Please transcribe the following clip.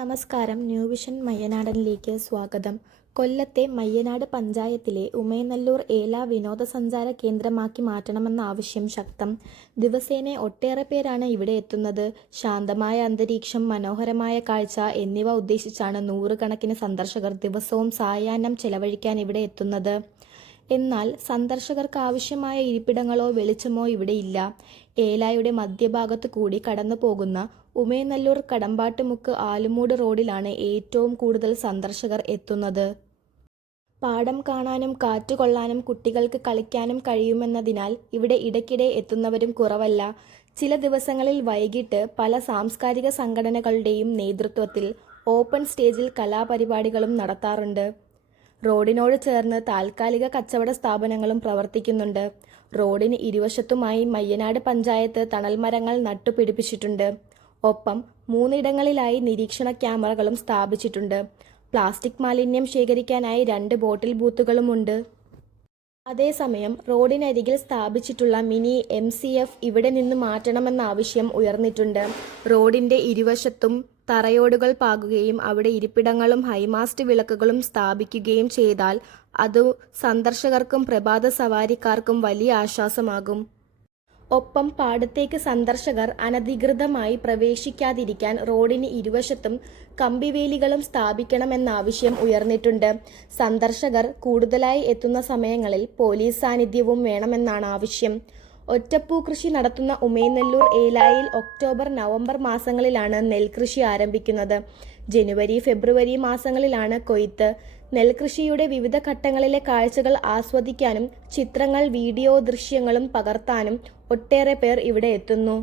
നമസ്കാരം. New vision മയ്യനാടനിലേക്ക് സ്വാഗതം. കൊല്ലത്തെ മയ്യനാട് പഞ്ചായത്തിലെ ഉമയനല്ലൂർ ഏല വിനോദസഞ്ചാര കേന്ദ്രമാക്കി മാറ്റണമെന്ന ആവശ്യം ശക്തം. ദിവസേന ഒട്ടേറെ പേരാണ് ഇവിടെ എത്തുന്നത്. ശാന്തമായ അന്തരീക്ഷം, മനോഹരമായ കാഴ്ച എന്നിവ ഉദ്ദേശിച്ചാണ് നൂറുകണക്കിന് സന്ദർശകർ ദിവസവും സായാഹ്നം ചെലവഴിക്കാൻ ഇവിടെ എത്തുന്നത്. എന്നാൽ സന്ദർശകർക്ക് ആവശ്യമായ ഇരിപ്പിടങ്ങളോ വെളിച്ചമോ ഇവിടെയില്ല. ഏലായുടെ മധ്യഭാഗത്തു കൂടി കടന്നു പോകുന്ന ഉമയനല്ലൂർ കടമ്പാട്ടുമുക്ക് ആലുമൂട് റോഡിലാണ് ഏറ്റവും കൂടുതൽ സന്ദർശകർ എത്തുന്നത്. പാടം കാണാനും കാറ്റുകൊള്ളാനും കുട്ടികൾക്ക് കളിക്കാനും കഴിയുമെന്നതിനാൽ ഇവിടെ ഇടയ്ക്കിടെ എത്തുന്നവരും കുറവല്ല. ചില ദിവസങ്ങളിൽ വൈകിട്ട് പല സാംസ്കാരിക സംഘടനകളുടെയും നേതൃത്വത്തിൽ ഓപ്പൺ സ്റ്റേജിൽ കലാപരിപാടികളും നടത്താറുണ്ട്. റോഡിനോട് ചേർന്ന് താൽക്കാലിക കച്ചവട സ്ഥാപനങ്ങളും പ്രവർത്തിക്കുന്നുണ്ട്. റോഡിന് ഇരുവശത്തുമായി മയ്യനാട് പഞ്ചായത്ത് തണൽമരങ്ങൾ നട്ടുപിടിപ്പിച്ചിട്ടുണ്ട്. ഒപ്പം 3 ഇടങ്ങളിലായി നിരീക്ഷണ ക്യാമറകളും സ്ഥാപിച്ചിട്ടുണ്ട്. പ്ലാസ്റ്റിക് മാലിന്യം ശേഖരിക്കാനായി 2 ബോട്ടിൽ ബൂത്തുകളുമുണ്ട്. അതേസമയം റോഡിനരികിൽ സ്ഥാപിച്ചിട്ടുള്ള മിനി MCF ഇവിടെ നിന്ന് മാറ്റണമെന്ന ആവശ്യം ഉയർന്നിട്ടുണ്ട്. റോഡിന്റെ ഇരുവശത്തും തറയോടുകൾ പാകുകയും അവിടെ ഇരിപ്പിടങ്ങളും ഹൈമാസ്റ്റ് വിളക്കുകളും സ്ഥാപിക്കുകയും ചെയ്താൽ അത് സന്ദർശകർക്കും പ്രഭാത സവാരിക്കാർക്കും വലിയ ആശ്വാസമാകും. ഒപ്പം പാടത്തേക്ക് സന്ദർശകർ അനധികൃതമായി പ്രവേശിക്കാതിരിക്കാൻ റോഡിന് ഇരുവശത്തും കമ്പിവേലികളും സ്ഥാപിക്കണമെന്നാവശ്യം ഉയർന്നിട്ടുണ്ട്. സന്ദർശകർ കൂടുതലായി എത്തുന്ന സമയങ്ങളിൽ പോലീസ് സാന്നിധ്യവും വേണമെന്നാണ് ആവശ്യം. ഒറ്റപ്പൂ കൃഷി നടത്തുന്ന ഉമയനല്ലൂർ ഏലായിൽ ഒക്ടോബർ, നവംബർ മാസങ്ങളിലാണ് നെൽകൃഷി ആരംഭിക്കുന്നത്. ജനുവരി, ഫെബ്രുവരി മാസങ്ങളിലാണ് കൊയ്ത്ത്. നെൽകൃഷിയുടെ വിവിധ ഘട്ടങ്ങളിലെ കാഴ്ചകൾ ആസ്വദിക്കാനും ചിത്രങ്ങൾ, വീഡിയോ ദൃശ്യങ്ങളും പകർത്താനും ഒട്ടേറെ പേർ ഇവിടെ എത്തുന്നു.